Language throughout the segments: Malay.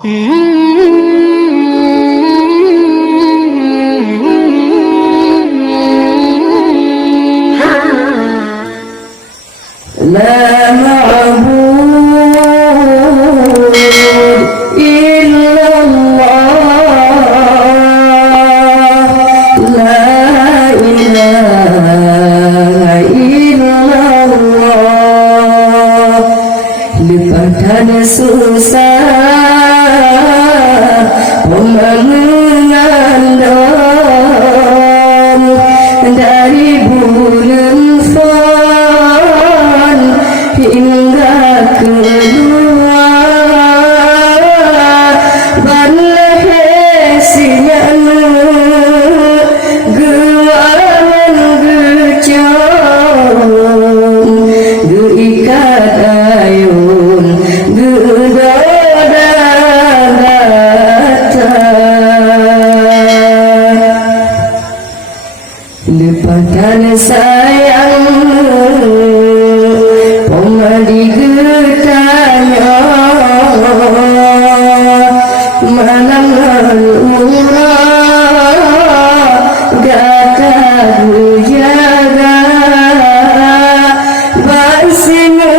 لا معبود إلا الله لا إله إلا الله لفتن susah mengandung dari bulan Fan hingga keluar banlehesinya gewangan gecong geikat ayun lepatan sayang pemadi getanya malangan urah gata jaga basinya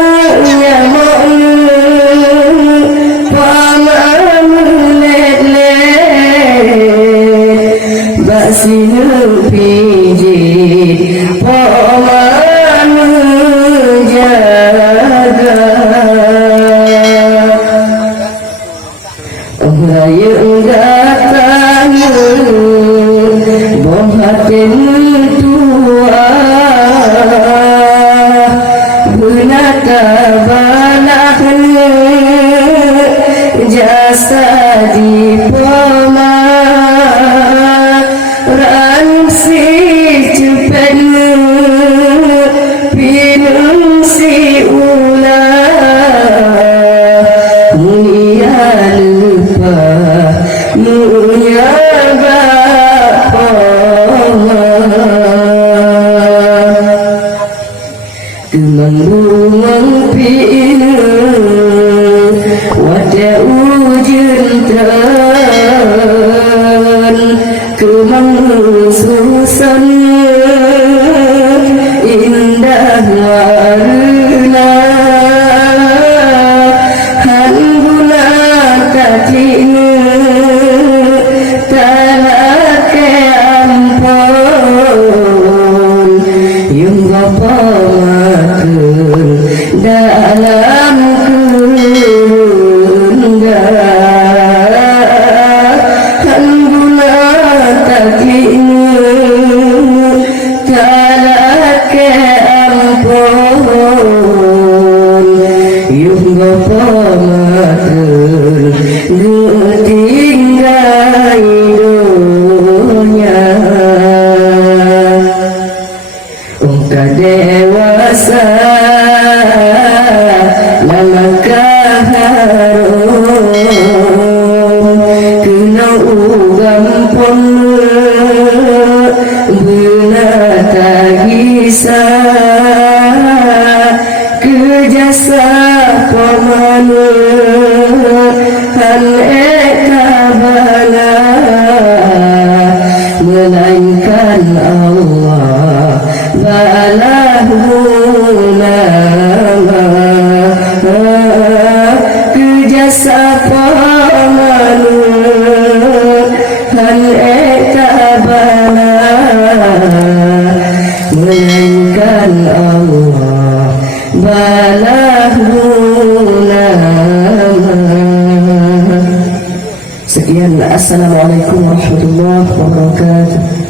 Basinu pijit paman jaga Rayu datang bohatin tua Bunata balahn jasa di paman Ransi cepat pinung si ulah mulia lupa mulia bapa Kemanggungan pinung wadah ujun teran Kemang susan indah warna Hangguna katinu talake ampun Yung bapa makan dalam dewasa lalakah harum kena ugam pun bila tagisa kejasa pemanu han ekabala melainkan Allah balahu nama kejasa pemanu han ekabala melainkan Allah balahu nama. Sekian, assalamualaikum warahmatullahi wabarakatuh.